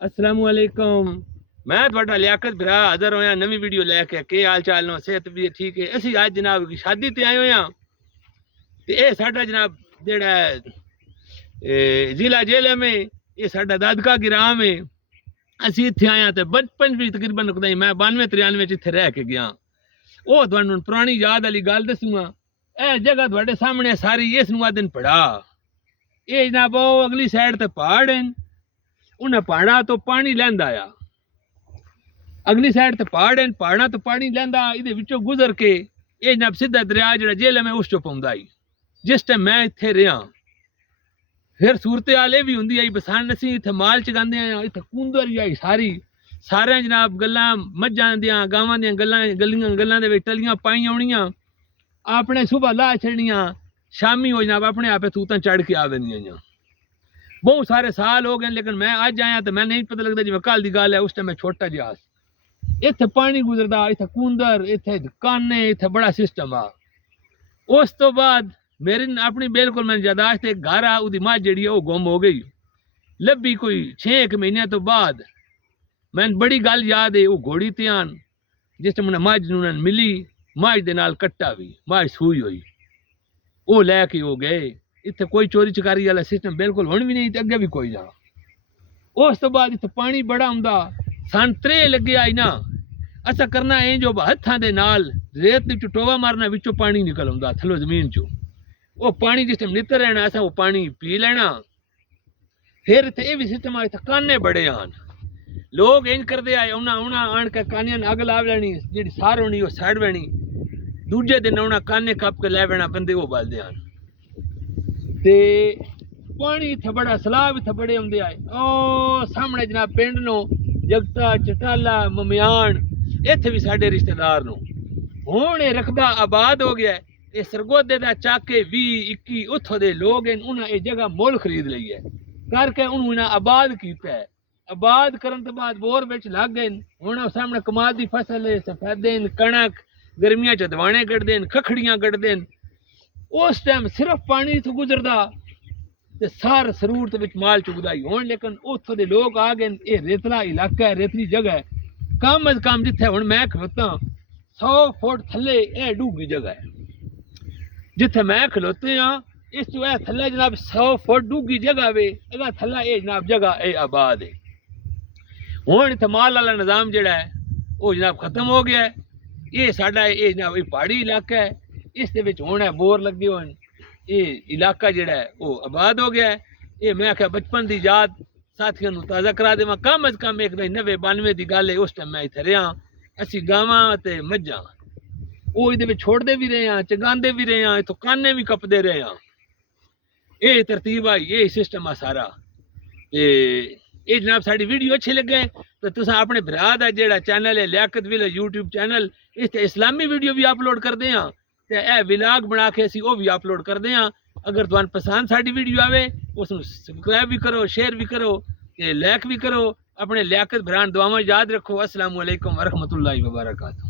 असलामुअलैकुम। मैं थोड़ा लियाकत भरा हाज़र होया नवी वीडियो लैके। के हाल चाल नो, सेहत भी ठीक है। असी आज जनाब शादी ते आए हुए ते ये साडा जनाब जेड़ा जिला जेल में ये साडा दादका गिराम है। असी इत्थे आया ते बचपन भी तकरीबन मैं 92-93 इत्थे रह के गया। वो तुहानू पुरानी याद वाली गल दसूंगा। ए जगह तुहाडे सामने सारी इस दिन पड़ा। ये जनाब वो अगली साइड ते पहाड़ हैं, उन्हें पहाड़ा तो पानी लैंदा आया। अगली साइड ते पहाड़ हैं, पहाड़ा तो पानी लैंदा इहदे विचों गुजर के ये जनाब सीधा दरिया जिहड़ा जेल में उस चो पौंदा आई। जिस टाइम मैं इत्थे रहा फिर सूरत हाल ये भी हुंदी आई। बसान असीं इत्थे माल चगांदे आं, इत्थे कूंदर आई सारी सारे जनाब गल्लां मज्जां दियां गावां दियां गल्लां दे विच टलियां पाई आउणियां, अपने सुबह ला छड़नियां, शामी हो जनाब अपने आपे तूतां चढ़ के आ वेंदियां। बहुत सारे साल हो गए, लेकिन मैं अज आया तो मैं नहीं पता लगता जिवें कल की गल है। उस टाइम मैं छोटा जिहा इत्थे पानी गुजरदा, इत्थे कूंदर, इत्थे काने, इत्थे बड़ा सिस्टम आ। उस तो बाद मेरी अपनी बिल्कुल मैं यादाश्त एक घर आ, उहदी मझ जिहड़ी है वो गुम हो गई। लब्भी कोई 6 महीने तो बाद। मैनूं बड़ी गल याद है, वो घोड़ी ते आन जिस टाइम उन्हें मझ नूं मिली, मझ दे नाल कट्टा भी, मझ सूई हुई, वो लैके हो गए। इत्थे कोई चोरी चकारी वाला सिस्टम बिल्कुल हुण भी नहीं ते अगे भी कोई ना। उस तो बाद इत्थे पानी बड़ा हुंदा। सन 3 लगे आई ना, असा करना है जो हत्थां दे नाल रेत दे विचों टोवा मारना, विचों पानी निकल आउंदा थल्लों जमीन चों। वो पानी जिस टाइम नितर रहना असा वो पानी पी लेना। फिर इत्थे ये भी सिस्टम आ, इत्थे काने बड़े आन। लोग इंज करदे आए, उन्हां आण के कानियां अग ला लैनी, जिहड़ी सार होनी वो सड़ वैनी। दूजे दिन उन्हां काने कप के लै वैना, बंदे वो बालदे आन। ते पानी इत्थे बड़ा सलाब इत्थे बड़े आउंदे आए। ओ सामने जनाब पिंड नो जगता चटाला ममियान इत्थे भी साडे रिश्तेदार नो। हुण ये रकबा आबाद हो गया। ये सरगोदे दा चाके 20-21 उत्थों दे लोग हैं, उन्हां ये जगह मोल खरीद लई है करके उन्होंने इन्हां आबाद कीता है। आबाद करन तो बाद बोर विच लग गए। हुण सामने कमाल दी फसल है, सफेदे कणक, गर्मियां च दवाणे कढदे, खखड़ियां कढदे। उस टाइम सिर्फ पानी तो गुजरदा ते सार सरूरत विच माल चुगदा ही हुण। लेकिन उत्थों दे लोग आ गए। ये रेतला इलाका है, रेतली जगह है। कम अज कम जिथे हुण मैं खलोता 100 फुट थले ये डूंगी जगह है। जिथे मैं खलोते हाँ इस तो थले जनाब 100 फुट डूंगी जगह वे। अगर थला ये जनाब जगह ये आबाद है। हुण इत्थे माल वाला निजाम जिहड़ा है वो जनाब खत्म हो गया है। ये साडा ये जनाब पहाड़ी इलाका है, इस दे विच हुण बोर लगे हुए। ये इलाका जिहड़ा है वो आबाद हो गया है। ये मैं आख्या बचपन की याद साथियों को ताज़ा करा देवां। कम अज कम एक 90-92 की गल है। उस टाइम मैं इत्थे रहा। असीं गावां ते मज्जां वो इहदे विच छोड़दे भी रहे, चगांदे भी रहे, इत्थों काने भी कपदे रहे। ये तरतीब आई, ये सिस्टम आ सारा। ये जनाब साडी वीडियो अच्छी लगे तो तुस अपने भरा दा जेड़ा चैनल है लियाकत विलेज यूट्यूब चैनल, इस इस्लामी वीडियो भी अपलोड करते हैं ते ए विलाग बना के असी वो भी अपलोड करते हैं। अगर तुहानू पसंद साडी वीडियो आवे उसनू सब्सक्राइब भी करो, शेयर भी करो, लाइक भी करो। अपने लियाकत भरान दुआवां याद रखो। अस्सलामु अलैकुम वरहमतुल्लाहि वबरकातुहू।